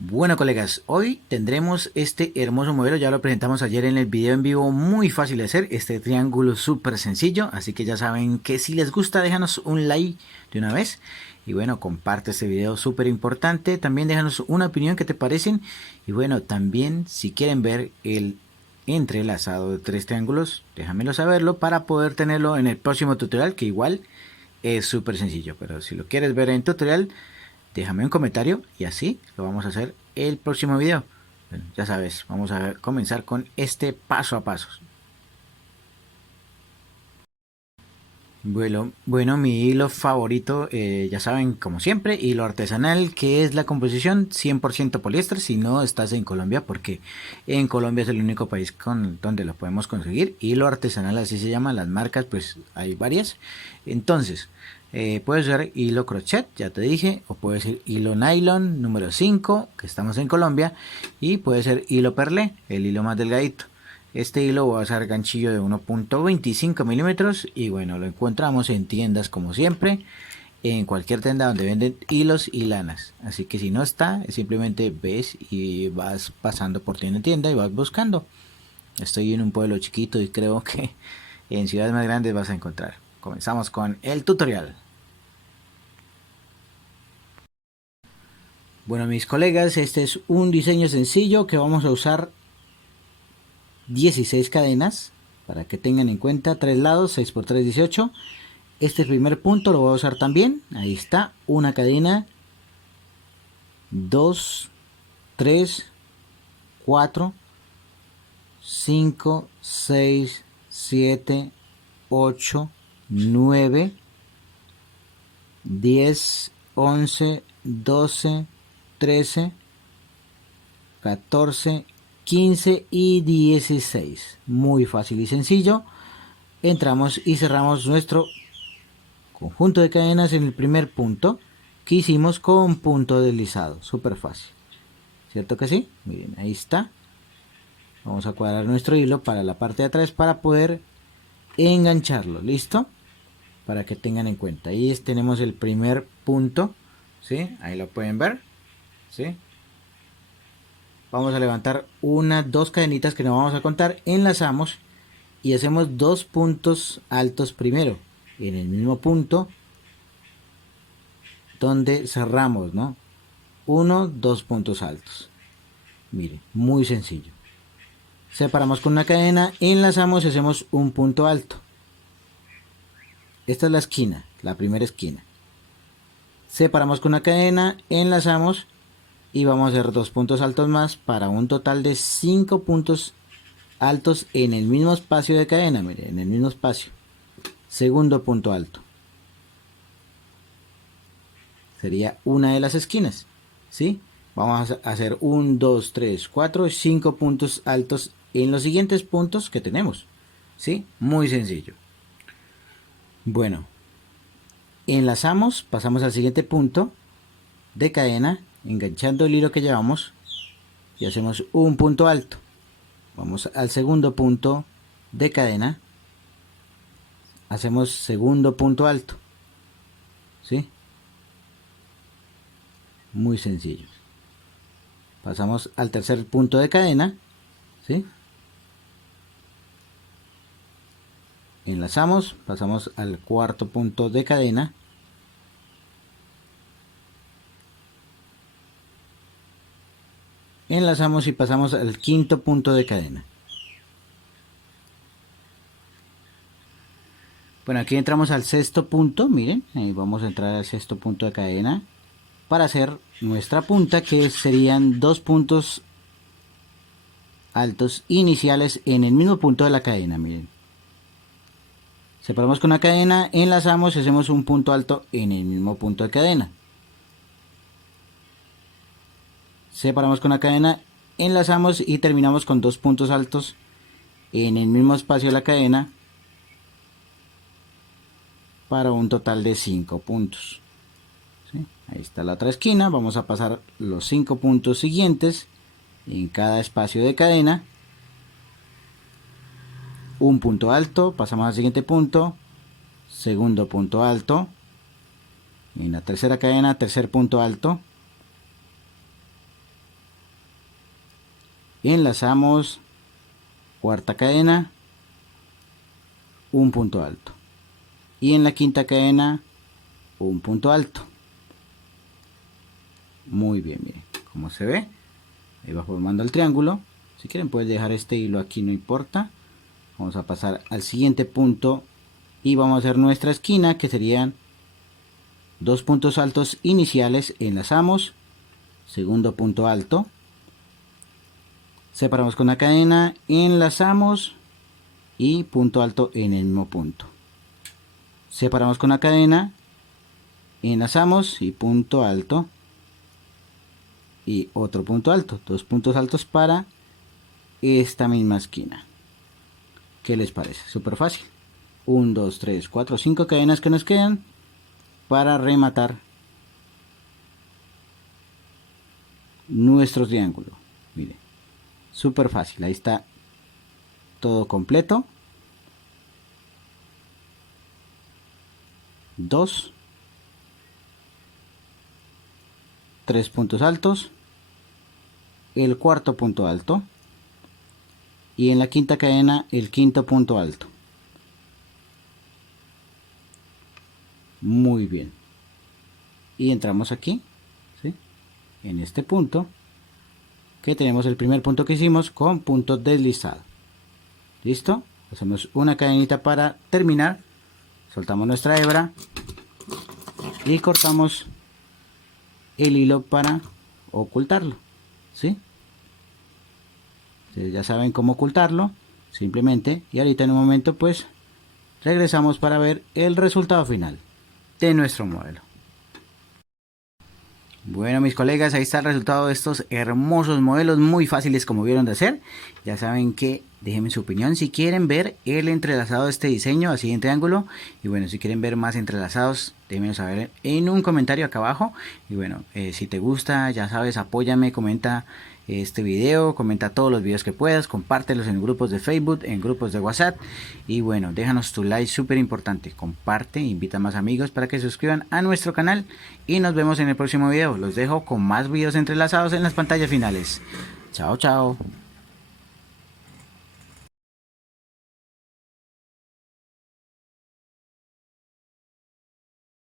Bueno, colegas, hoy tendremos este hermoso modelo, ya lo presentamos ayer en el video en vivo, muy fácil de hacer, este triángulo súper sencillo, así que ya saben que si les gusta déjanos un like de una vez y bueno, comparte este video súper importante, también déjanos una opinión que te parecen y bueno, también si quieren ver el entrelazado de tres triángulos, déjamelo saberlo para poder tenerlo en el próximo tutorial, que igual es súper sencillo, pero si lo quieres ver en tutorial, déjame un comentario y así lo vamos a hacer el próximo video. Bueno, ya sabes, vamos a comenzar con este paso a paso. Bueno, mi hilo favorito, ya saben, como siempre, hilo artesanal, que es la composición 100% poliéster, si no estás en Colombia, porque en Colombia es el único país donde lo podemos conseguir. Hilo artesanal, así se llama, las marcas, pues hay varias. Entonces, puedes usar hilo crochet, ya te dije, o puede ser hilo nylon número 5, que estamos en Colombia, y puede ser hilo perlé, el hilo más delgadito. Este hilo va a usar ganchillo de 1.25 milímetros y bueno, lo encontramos en tiendas como siempre, en cualquier tienda donde venden hilos y lanas. Así que si no está, simplemente ves y vas pasando por tienda en tienda y vas buscando. Estoy en un pueblo chiquito y creo que en ciudades más grandes vas a encontrar. Comenzamos con el tutorial. Bueno, mis colegas, este es un diseño sencillo que vamos a usar 16 cadenas para que tengan en cuenta 3 lados, 6 por 3, 18. Este primer punto lo voy a usar también, ahí está, una cadena, 2, 3, 4, 5, 6, 7, 8, 9, 10, 11, 12, 13, 14, 15 y 16. Muy fácil y sencillo. Entramos y cerramos nuestro conjunto de cadenas en el primer punto que hicimos con punto deslizado. Súper fácil. ¿Cierto que sí? Miren, ahí está. Vamos a cuadrar nuestro hilo para la parte de atrás para poder engancharlo. ¿Listo? Para que tengan en cuenta. Ahí tenemos el primer punto. ¿Sí? Ahí lo pueden ver. ¿Sí? Vamos a levantar dos cadenitas que no vamos a contar. Enlazamos y hacemos dos puntos altos primero. En el mismo punto donde cerramos, ¿no? Dos puntos altos. Mire, muy sencillo. Separamos con una cadena, enlazamos y hacemos un punto alto. Esta es la esquina, la primera esquina. Separamos con una cadena, enlazamos y vamos a hacer dos puntos altos más para un total de 5 puntos altos en el mismo espacio de cadena, mire, en el mismo espacio. Segundo punto alto. Sería una de las esquinas, ¿sí? Vamos a hacer 1, 2, 3, 4, 5 puntos altos en los siguientes puntos que tenemos, ¿sí? Muy sencillo. Bueno, enlazamos, pasamos al siguiente punto de cadena, enganchando el hilo que llevamos y hacemos un punto alto. Vamos al segundo punto de cadena, hacemos segundo punto alto, ¿sí? Muy sencillo. Pasamos al tercer punto de cadena, ¿sí? Enlazamos, pasamos al cuarto punto de cadena, enlazamos y pasamos al quinto punto de cadena. Bueno, aquí entramos al sexto punto, miren, vamos a entrar al sexto punto de cadena para hacer nuestra punta, que serían dos puntos altos iniciales en el mismo punto de la cadena, miren. Separamos con una cadena, enlazamos y hacemos un punto alto en el mismo punto de cadena. Separamos con la cadena, enlazamos y terminamos con dos puntos altos en el mismo espacio de la cadena para un total de 5 puntos. ¿Sí? Ahí está la otra esquina. Vamos a pasar los 5 puntos siguientes en cada espacio de cadena. Un punto alto, pasamos al siguiente punto, segundo punto alto, en la tercera cadena, tercer punto alto, enlazamos, cuarta cadena, un punto alto, y en la quinta cadena un punto alto. Muy bien, miren cómo se ve. Ahí va formando el triángulo. Si quieren pueden dejar este hilo aquí, no importa. Vamos a pasar al siguiente punto y vamos a hacer nuestra esquina, que serían dos puntos altos iniciales. Enlazamos, segundo punto alto, separamos con la cadena, enlazamos y punto alto en el mismo punto. Separamos con la cadena, enlazamos y punto alto y otro punto alto, dos puntos altos para esta misma esquina. ¿Qué les parece? Súper fácil. 1, 2, 3, 4, 5 cadenas que nos quedan para rematar nuestro triángulo. Miren, súper fácil. Ahí está todo completo. 2, 3 puntos altos, el cuarto punto alto y en la quinta cadena el quinto punto alto. Muy bien. Y entramos aquí, ¿sí?, en este punto, que tenemos el primer punto que hicimos con punto deslizado. Listo, hacemos una cadenita para terminar, soltamos nuestra hebra y cortamos el hilo para ocultarlo, ¿sí? Ustedes ya saben cómo ocultarlo, simplemente, y ahorita en un momento pues regresamos para ver el resultado final de nuestro modelo. Bueno, mis colegas, ahí está el resultado de estos hermosos modelos, muy fáciles como vieron de hacer. Ya saben que déjenme su opinión si quieren ver el entrelazado de este diseño así en triángulo. Y bueno, si quieren ver más entrelazados, déjenme saber en un comentario acá abajo. Y bueno, si te gusta, ya sabes, apóyame, comenta este video, comenta todos los videos que puedas, compártelos en grupos de Facebook, en grupos de WhatsApp. Y bueno, déjanos tu like, súper importante, comparte, invita a más amigos para que se suscriban a nuestro canal y nos vemos en el próximo video. Los dejo con más videos entrelazados en las pantallas finales. Chao, chao.